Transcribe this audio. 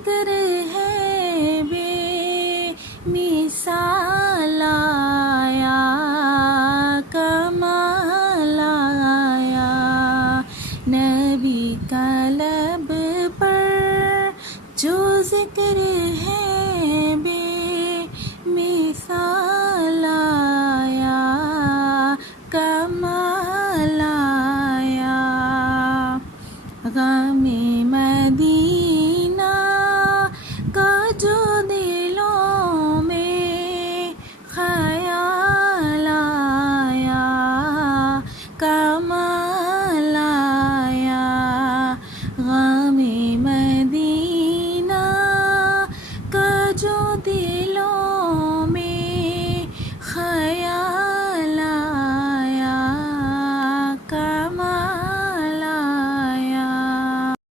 ذکر ہے بے مثال آیا، کمال آیا، نبی کا لب پر جو ذکر ہے